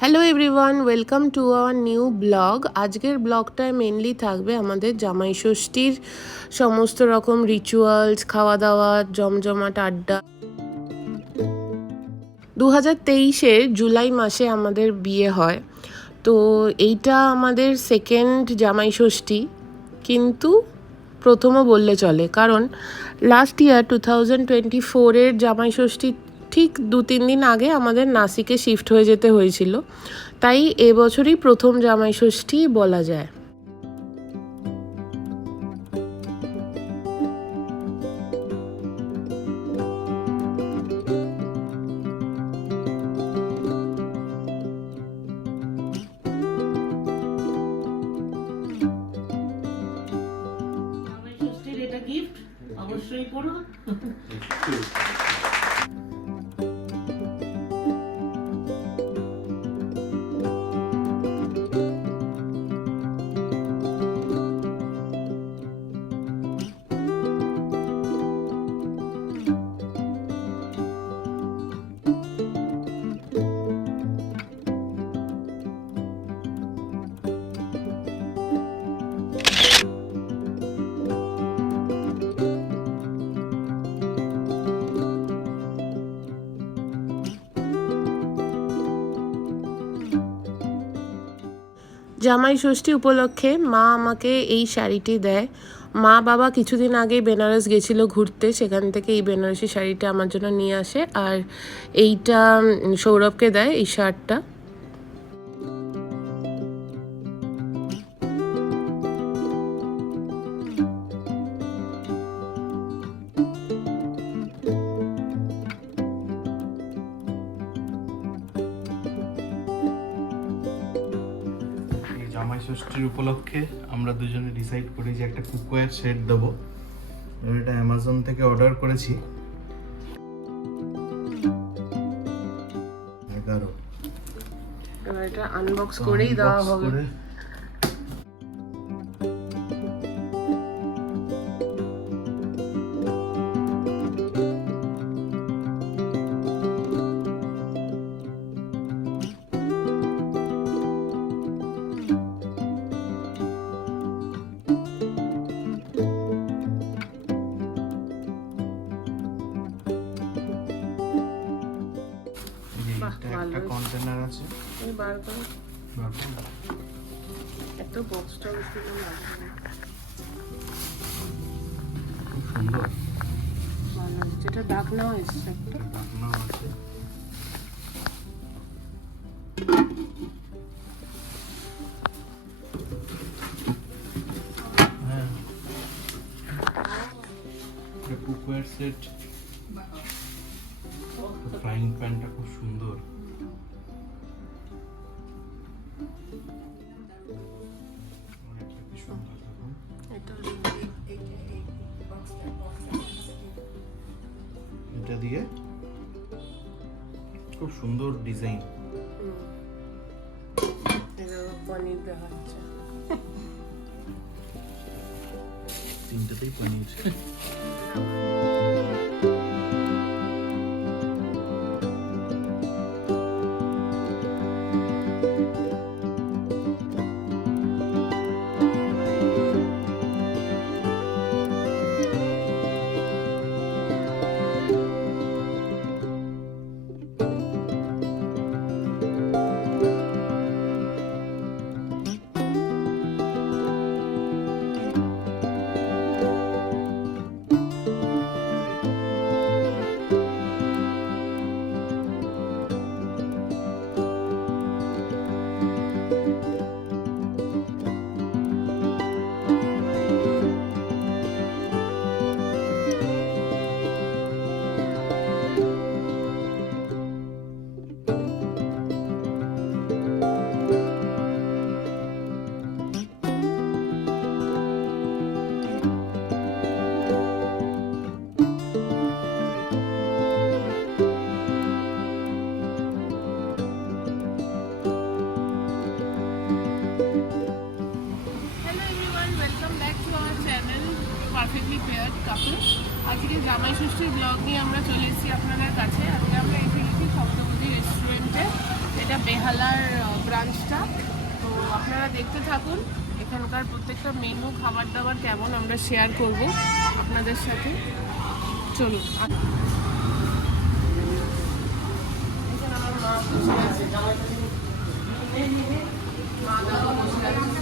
Hello everyone, welcome to our new blog. আজকের ব্লগটায় mainly থাকবে আমাদের জামাই ষষ্ঠীর সমস্ত রকম রিচুয়ালস, খাওয়া দাওয়া, জমজমাট আড্ডা। 2023-এর জুলাই মাসে আমাদের বিয়ে হয়, তো এইটা আমাদের সেকেন্ড জামাই ষষ্ঠী, কিন্তু প্রথমও বললে চলে, কারণ লাস্ট ইয়ার 2024-এর জামাই ষষ্ঠী ঠিক 2-3 দিন আগে আমাদের নাসিকে শিফট হয়ে যেতে হয়েছিল, তাই এবছরই প্রথম জামাই ষষ্ঠী বলা যায়। জামাই ষষ্ঠীর এটা গিফট, অবশ্যই পড়ো। জামাই ষষ্ঠী উপলক্ষে মা আমাকে এই শাড়িটি দেয়। মা বাবা কিছুদিন আগে বেনারস গেছিল ঘুরতে, সেখান থেকে এই বেনারসি শাড়িটা আমার জন্য নিয়ে আসে, আর এইটা সৌরভকে দেয়, এই শার্টটা। জামাই ষষ্ঠীর উপলক্ষে আমরা দুজনে ডিসাইড করি যে একটা কুকওয়্যার সেট দেবো। এটা অ্যামাজন থেকে অর্ডার করেছি। 11 এবার এটা আনবক্স করেই দেওয়া হবে। একটা কন্টেনার আছে, এই বার করো, বার এত বক্সটা বেশি লাগবে। খুব সুন্দর যেটা ঢাকনা এসছে একটা। ঢাকনা আছে। হ্যাঁ, কুকওয়্যার সেট। ফ্রাইং প্যানটা খুব সুন্দর। এটা দিয়ে খুব সুন্দর ডিজাইন। পনির দেখাচ্ছে, তিনটাতেই পনির। পারফেক্টলি পেয়ার্ড কাপল। আজকে জামাই ষষ্ঠীর ব্লগ নিয়ে আমরা চলে এসেছি আপনাদের কাছে। আজকে আমরা এসে গেছি সপ্তপদী রেস্টুরেন্টে। এটা বেহালার ব্রাঞ্চটা। তো আপনারা দেখতে থাকুন, এখানকার প্রত্যেকটা মেনু খাবার দাবার কেমন আমরা শেয়ার করব আপনাদের সাথে। চলুন। এখানে আমার মা বসে আছে, মা দাদা বসে আছে।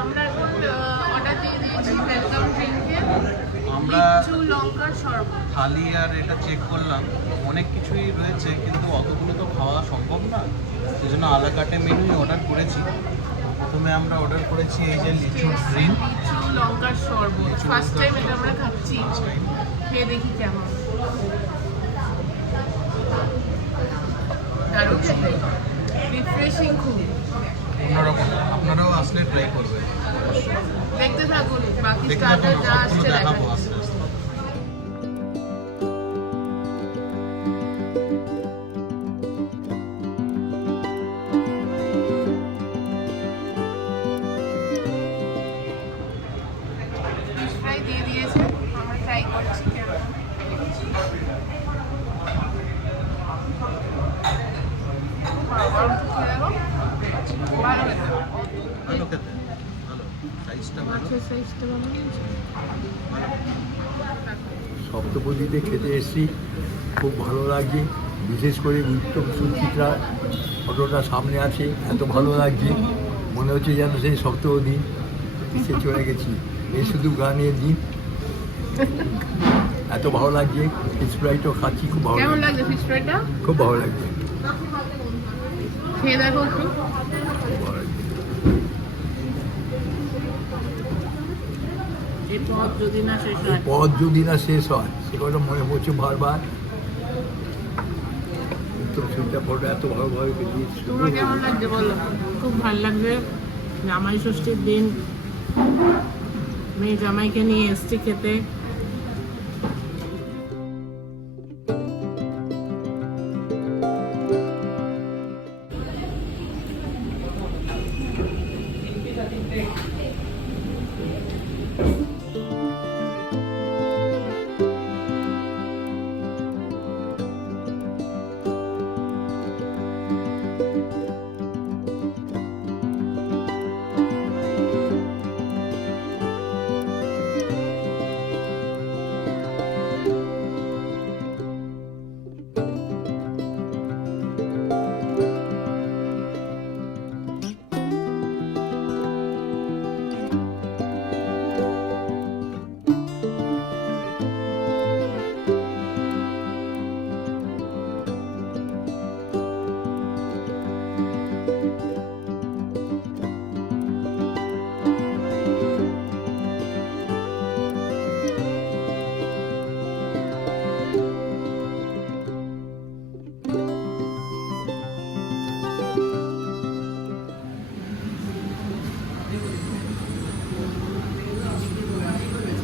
আমরা এখন অর্ডার দিয়ে দিয়েছি ওয়েলকাম ড্রিঙ্কে, আমরা লিচু লঙ্কার শরবত। থালি আর এটা চেক করলাম, অনেক কিছুই রয়েছে কিন্তু অতগুলো তো খাওয়া সম্ভব না, সেই জন্য আলাকাটে মেনুই অর্ডার করেছি। প্রথমে আমরা অর্ডার করেছি এই যে লিচু ড্রিঙ্ক, লিচু লঙ্কার শরবত। ফার্স্ট টাইম এটা আমরা খাচ্ছি, খেয়ে দেখি কেমন। দারুণ খেতে, রিফ্রেশিং খুব, অন্যরকম। আপনারাও আসলে ট্রাই করবেন। দেখতে থাকুন, বাকি দেখতে স্টার্টার থাকুন, যা সবগুলো আসছে দেখাবো দেখাবো। আস্তে আস্তে। ফিশ ফ্রাই দিয়ে দিয়েছে, আমরা ট্রাই করছি কেমন। ভালো খেতে, ভালো খেতে, ভালো সাইজটা ভালো। মাছের সাইজটা ভালো নিয়েছে। সপ্তপদীতে খেতে এসেছি, খুব ভালো লাগছে। বিশেষ করে উত্তম সুচিত্রা ফটোটা সামনে আছে, এত ভালো লাগছে, মনে হচ্ছে যেন সেই সপ্তপদী এসে চলে গেছি। এই শুধু গানের দিন, এত ভালো লাগছে। ফিশ ফ্রাইটাও খাচ্ছি, খুব ভালো কেমন লাগছে, লাগছে ফিশ ফ্রাইটা? খুব ভালো লাগছে, খেয়ে দেখো একটু। খুব ভালো লাগছে। এই পথ যদি না শেষ এই হয়। পথ যদি না শেষ হয়, সে কথা মনে পড়ছে বারবার। উত্তম সুচিত্রা ফটো এত ভালোভাবে দিয়েছি। তোমার কেমন লাগছে বলো? খুব ভালো লাগবে। জামাই ষষ্ঠীর দিন মেয়ে জামাইকে নিয়ে এসছি খেতে।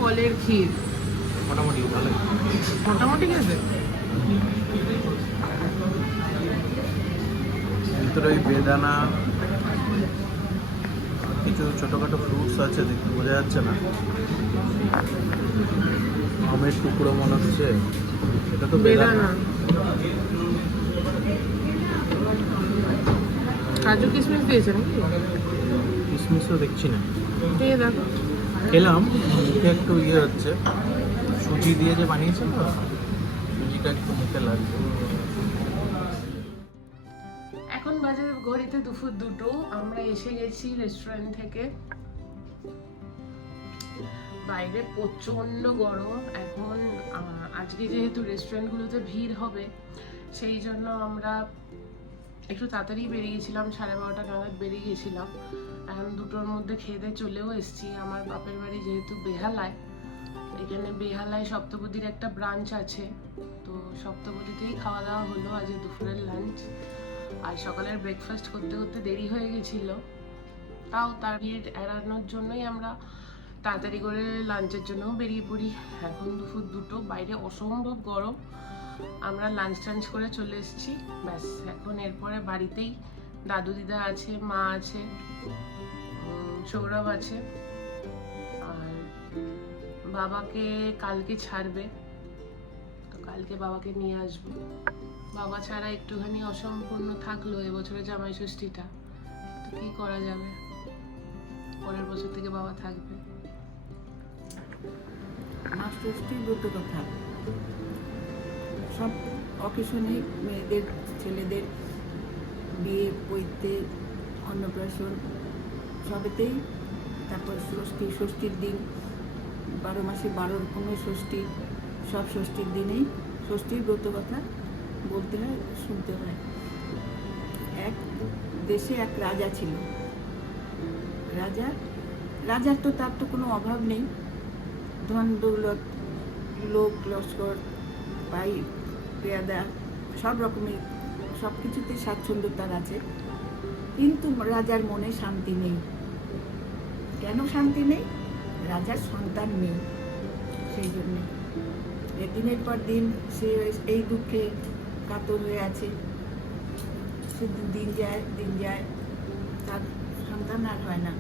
ফলের ক্ষীর মোটামুটি ভালো। মোটামুটি খেয়েছে। ভিতরে ওই বেদানা, কিছু ছোটোখাটো ফ্রুটস আছে, দেখতে বোঝা যাচ্ছে না। আমের টুকরো মনে হচ্ছে, এটা তো বেদানা, বেদানা। কাজু কিশমিশ দিয়েছে নাকি? কিশমিশও দেখছি না। খেয়ে দেখো। খেলাম, মুখে একটু ইয়ে হচ্ছে, সুজি দিয়ে যে বানিয়েছে না, সুজিটা একটু মুখে লাগছে। এখন বাজে ঘড়িতে দুপুর 2টো। আমরা এসে গেছি রেস্টুরেন্ট থেকে। বাইরে প্রচন্ড গরম এখন। আজকে যেহেতু রেস্টুরেন্টগুলোতে ভিড় হবে, সেই জন্য আমরা একটু তাড়াতাড়ি বেরিয়েছিলাম, 12:30 নাগাদ বেরিয়ে গেছিলাম। এখন 2টোর মধ্যে খেয়ে দিয়ে চলেও এসেছি। আমার বাপের বাড়ি যেহেতু বেহালায়, এখানে বেহালায় সপ্তপদীর একটা ব্রাঞ্চ আছে, তো সপ্তপদীতেই খাওয়া দাওয়া হলো আজ দুপুরের লাঞ্চ। আর সকালের ব্রেকফাস্ট করতে করতে দেরি হয়ে গেছিল, তাও তার ভিড় এড়ানোর জন্যই আমরা তাড়াতাড়ি করে লাঞ্চের জন্য বেরিয়ে পড়ি। এখন দুপুর 2টো, বাইরে অসম্ভব গরম। আমরা লাঞ্চ টাঞ্চ করে চলে এসেছি। ব্যাস এখন এরপরে বাড়িতেই দাদু দিদা আছে, মা আছে, সৌরভ আছে, আর বাবাকে কালকে ছাড়বে, তো কালকে বাবাকে নিয়ে আসবো। বাবা ছাড়া একটুখানি অসম্পূর্ণ থাকলো এবছরে জামাই ষষ্ঠীটা, তো কি করা যাবে, পরের বছর থেকে বাবা থাকবে। মাস ষষ্ঠীর ব্রত কথা সব অকেশনে মেয়েদের ছেলেদের বিয়ে, পৈতে, অন্নপ্রাশন সবেতেই, তারপর ষষ্ঠীর দিন 12 মাসে 12 রকমের ষষ্ঠী, সব ষষ্ঠীর দিনেই ষষ্ঠীর ব্রত কথা বলতে হয়, শুনতে হয়। এক দেশে এক রাজা ছিল। রাজার তো তার তো কোনো অভাব নেই, ধন দৌলত, লোক লস্কর, পাই পেয়াদা, সব রকমের সব কিছুতে স্বাচ্ছন্দ্য তার আছে, কিন্তু রাজার মনে শান্তি নেই। কেন শান্তি নেই? রাজার সন্তান নেই, সেই জন্যে দিনের পর দিন সে এই দুঃখে কাতর হয়ে আছে। সে দিন যায়, তার সন্তান আর হয় না।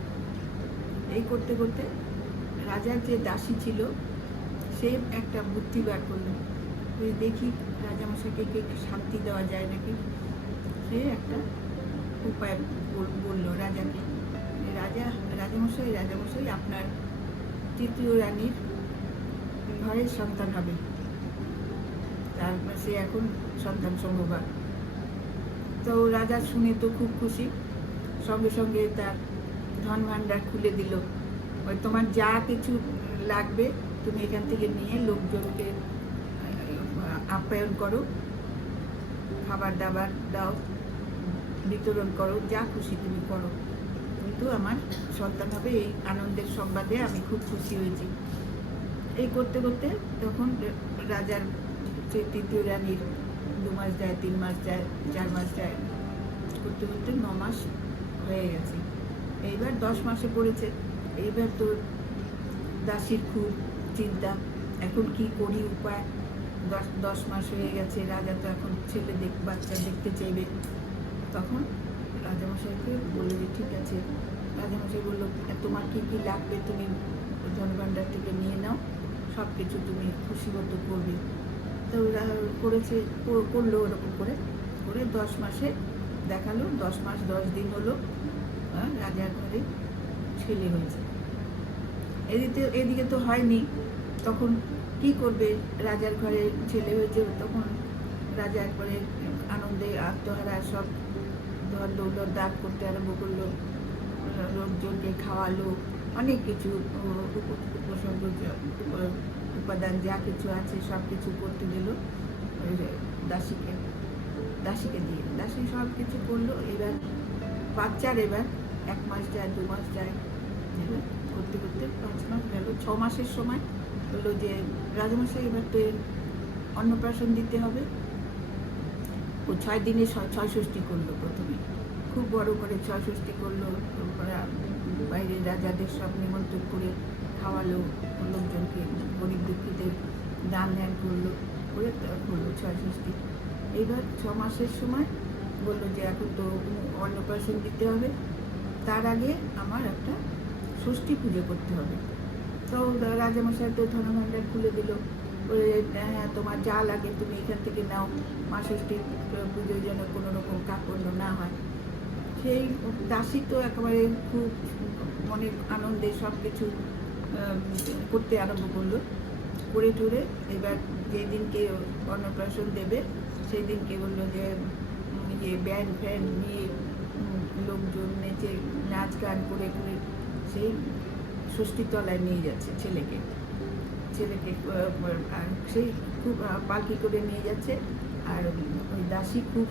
এই করতে করতে রাজার যে দাসী ছিল সে একটা বুদ্ধি বার করলো, দেখি রাজামশাইকে শান্তি দেওয়া যায় নাকি। সে একটা উপায় বললো রাজাকে, রাজামশাই আপনার তৃতীয় রানীর ঘরের সন্তান হবে, তারপর সে এখন সন্তান সম্ভবা। তো রাজা শুনে তো খুব খুশি, সঙ্গে সঙ্গে তার ধন ভাণ্ডার খুলে দিল। ওই তোমার যা কিছু লাগবে তুমি এখান থেকে নিয়ে লোকজনকে আপ্যায়ন করো, খাবার দাবার দাও, বিতরণ করো, যা খুশি তুমি করো, কিন্তু আমার সন্তান হবে, এই আনন্দের সংবাদে আমি খুব খুশি হয়েছি। এই করতে করতে তখন রাজার যে তৃতীয় রানীর 2 মাস যায়, 3 মাস যায়, 4 মাস যায়, করতে করতে 9 মাস হয়ে গেছে। এইবার 10 মাসে পড়েছে। এইবার তো দাসীর খুব চিন্তা, এখন কি করি উপায়। 10 মাস হয়ে গেছে, রাজা তো এখন বাচ্চা দেখতে চাইবে। তখন রাজামশাইকে বললো যে ঠিক আছে। রাজামশাই বললো তোমার কি কি লাগবে তুমি ধনভাণ্ডার থেকে নিয়ে নাও, সব কিছু তুমি খুশি মতো করবে। তো ওরা করলো ওরকম করে 10 মাসে দেখালো, 10 মাস 10 দিন হলো রাজার ঘরে ছেলে হয়েছে। এদিকে তো হয়নি, তখন কি করবে? রাজার ঘরে ছেলে হয়েছে, তখন রাজা একবারে আনন্দে আত্মহারা, সব ধন দৌলত দান করতে আরম্ভ করলো, লোকজনকে খাওয়ালো, অনেক কিছু উপসর্গ উপাদান যা কিছু আছে সব কিছু করতে দিল দাসীকে দিয়ে। দাসী সব কিছু করলো। এবার বাচ্চার 1 মাস যায়, 2 মাস যায়, করতে করতে 5 মাস গেল। 6 মাসের সময় বললো যে রাজামশাই এবার তো অন্নপ্রাশন দিতে হবে। ও 6 দিনে 6 ষষ্ঠী করলো। প্রথমে খুব বড় করে 6 ষষ্ঠী করলো, বাইরের রাজাদের সব নিমন্ত্রণ করে খাওয়ালো, লোকজনকে গরিব দুঃখীদের দান ধ্যান করলো, করে করলো 6 ষষ্ঠী। এইবার 6 মাসের সময় বললো যে এখন তো অন্নপ্রাশন দিতে হবে, তার আগে আমার একটা ষষ্ঠী পুজো করতে হবে। তো রাজামশাই তো ধনভাণ্ডার খুলে দিল, বলে হ্যাঁ তোমার যা লাগে তুমি এখান থেকে নাও, মা ষষ্ঠীর পুজোর জন্য কোনো রকম কাপড় না হয়। সেই দাসী তো একেবারে খুব মনে আনন্দে সব কিছু করতে আরম্ভ করলো, করে টুরে এবার যেদিনকে অন্নপ্রাশন দেবে সেই দিনকে বললো যে ব্যান্ড ফ্যান্ড নিয়ে লোকজন নেচে নাচ গান করে করে সেই ষষ্ঠী তলায় নিয়ে যাচ্ছে ছেলেকে সেই খুব পালকি করে নিয়ে যাচ্ছে। আর ওই দাসী খুব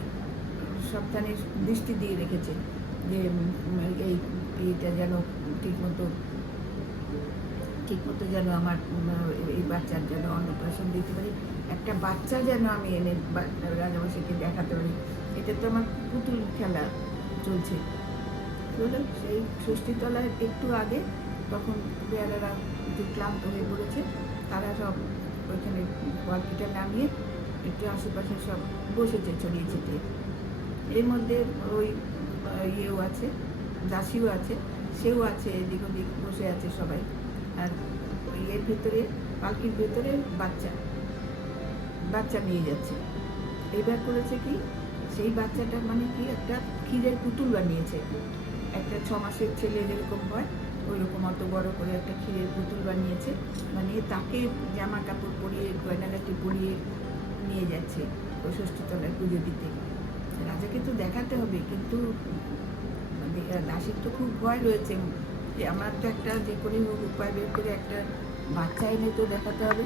সাবধানে দৃষ্টি দিয়ে রেখেছে যে এইটা যেন ঠিকমতো যেন আমার এই বাচ্চার যেন অন্নপ্রাশন দিতে পারি, একটা বাচ্চা যেন আমি এনে রাজামশাইকে দেখাতে পারি। এটা তো আমার পুতুল খেলা চলছে। সেই ষষ্ঠীতলার একটু আগে তখন বেয়ারারা একটু ক্লান্ত হয়ে পড়েছে, তারা সব ওইখানে পালকিটা নামিয়ে একটু আশেপাশে সব বসেছে ছড়িয়ে ছিটিয়ে। এর মধ্যে ওই ইয়েও আছে, দাসীও আছে, সেও আছে, এদিক ওদিক বসে আছে সবাই। আর এর ভেতরে, পালকির ভেতরে বাচ্চা নিয়ে যাচ্ছে। এবার করেছে কি, সেই বাচ্চাটা মানে কি একটা ক্ষীরের পুতুল বানিয়েছে। একটা 6 মাসের ছেলে যেরকম হয় ওই রকম অত বড় করে একটা ক্ষীরের পুতুল বানিয়েছে, বানিয়ে তাকে জামা কাপড় পরিয়ে গয়নাগাটি পরিয়ে নিয়ে যাচ্ছে ওই ষষ্ঠীতলায় পুজো দিতে। রাজাকে তো দেখাতে হবে, কিন্তু দাসীর তো খুব ভয় রয়েছে যে আমার তো একটা যে করে হোক উপায় বের করে একটা বাচ্চা এনে তো দেখাতে হবে।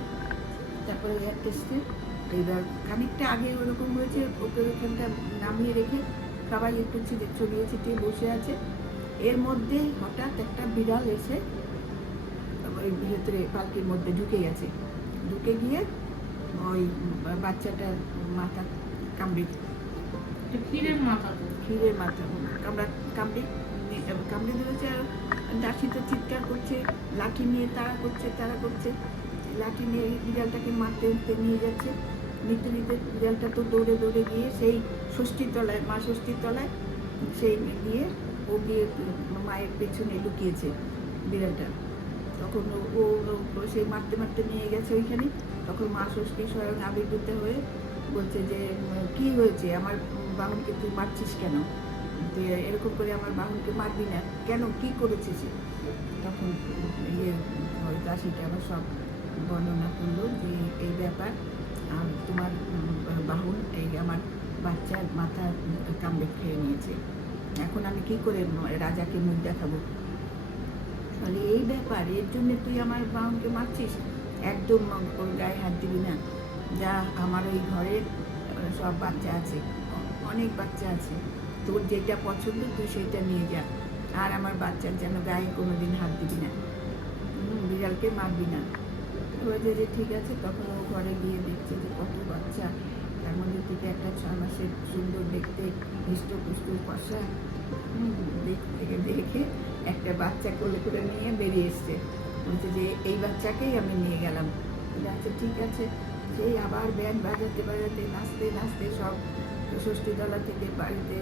তারপরে এসছে, এইবার খানিকটা আগে ওরকম হয়েছে, ওকে ওখানটা নামিয়ে রেখে সবাই একটু ছড়িয়ে ছিটিয়ে বসে আছে। এর মধ্যে হঠাৎ একটা বিড়াল এসে ওই ভেতরে পালকির মধ্যে ঢুকে গেছে, ঢুকে গিয়ে ওই বাচ্চাটার মাথা কামড়ে ক্ষীরের মাথা তো কামড়ে ধরেছে। আর দাসী তো চিৎকার করছে, লাঠি নিয়ে তাড়া করছে, লাঠি নিয়ে বিড়ালটাকে মারতে নিয়ে যাচ্ছে। নিতে বিড়ালটা তো দৌড়ে গিয়ে সেই মা ষষ্ঠীর তলায় সেই গিয়ে ও গিয়ে মায়ের পেছনে লুকিয়েছে বিড়ালটা। তখন ও সেই মারতে নিয়ে গেছে ওইখানে। তখন মা ষষ্ঠী স্বয়ং আবির্ভূত হয়ে বলছে যে কি হয়েছে, আমার বাহনকে তুই মারছিস কেন, তুই এরকম করে আমার বাহনকে মারবি না কেন, কি করেছিস? তখন ওই দাসীটা আবার সব বর্ণনা করলো যে এই ব্যাপার, তোমার বাহন এই আমার বাচ্চার মাথা কামড়ে খেয়ে নিয়েছে, এখন আমি কি করে রাজাকে মুখ দেখাবো? তাহলে এই ব্যাপার, এর জন্য তুই আমার বাহনকে মারছিস, একদম ওর গায়ে হাত দিবি না। যা, আমার ওই ঘরের সব বাচ্চা আছে, অনেক বাচ্চা আছে, তোর যেটা পছন্দ তুই সেটা নিয়ে যা, আর আমার বাচ্চার যেন গায়ে কোনোদিন হাত দিবি না, বিড়ালকে মারবি না। বলছে যে ঠিক আছে। তখন ও ঘরে গিয়ে দেখছে যে কত বাচ্চা, তার মধ্যে থেকে একটা 6 মাসের সুন্দর দেখতে হৃষ্টপুষ্ট কষা দেখে একটা বাচ্চা কোলে করে নিয়ে বেরিয়ে এসছে। বলছে যে এই বাচ্চাকেই আমি নিয়ে গেলাম। আচ্ছা ঠিক আছে। সেই আবার ব্যান্ড বাজাতে নাচতে সব ষষ্ঠীতলা থেকে বাড়িতে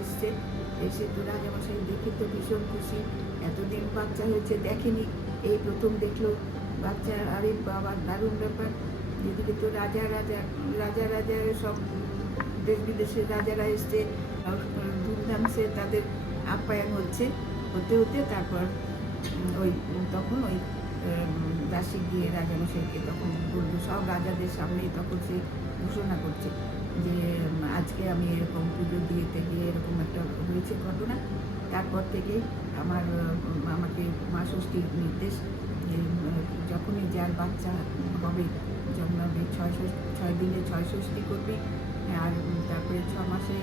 এসে তো রাজামশাই দেখে তো ভীষণ খুশি, এতদিন বাচ্চা হয়েছে দেখেনি, এই প্রথম দেখলো বাচ্চা। আরে বাবা, দারুণ ব্যাপার। যেদিকে তো রাজা সব দেশ বিদেশের রাজারা এসছে, ধুমধামসে তাদের আপ্যায়ন হতে তারপর তখন ওই দাসী গিয়ে রাজামশাইকে তখন বললো, সব রাজাদের সামনেই তখন সে ঘোষণা করছে যে আজকে আমি এরকম পুজো দিতে গিয়ে এরকম একটা হয়েছে ঘটনা। তারপর থেকে আমাকে মা ষষ্ঠীর নির্দেশ যে যখনই যার বাচ্চা হবে জন্মাবে 6 দিনে 6 ষষ্ঠী করবি, আর তারপরে 6 মাসে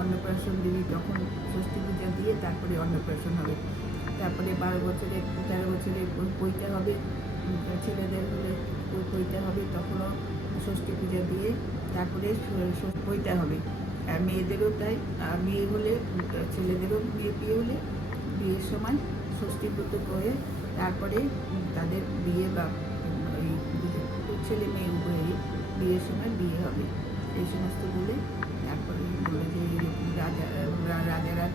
অন্নপ্রাশন দিবি, তখন ষষ্ঠী পূজা দিয়ে তারপরে অন্নপ্রাশন হবে। তারপরে 13 বছরে পৈতে হবে, ছেলেদের হলে পৈতে হবে, তখনও ষষ্ঠী পূজা দিয়ে তারপরে পৈতে হবে। আর মেয়েদেরও তাই, মেয়ে হলে ছেলেদেরও বিয়ে হলে বিয়ের সময় ষষ্ঠী ব্রত করে তারপরে তাদের বিয়ে বা ওই ছেলে মেয়ে উভয়েরই বিয়ের সময় বিয়ে হবে। এই সমস্ত বলে তারপরে বলে যে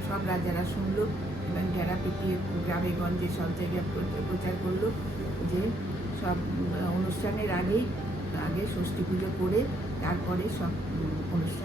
সব রাজারা শুনলো এবং যারা পিটিয়ে গ্রামে গঞ্জে সব জায়গায় প্রচার করলো যে সব অনুষ্ঠানের আগে ষষ্ঠী পুজো করে তারপরে সব অনুষ্ঠান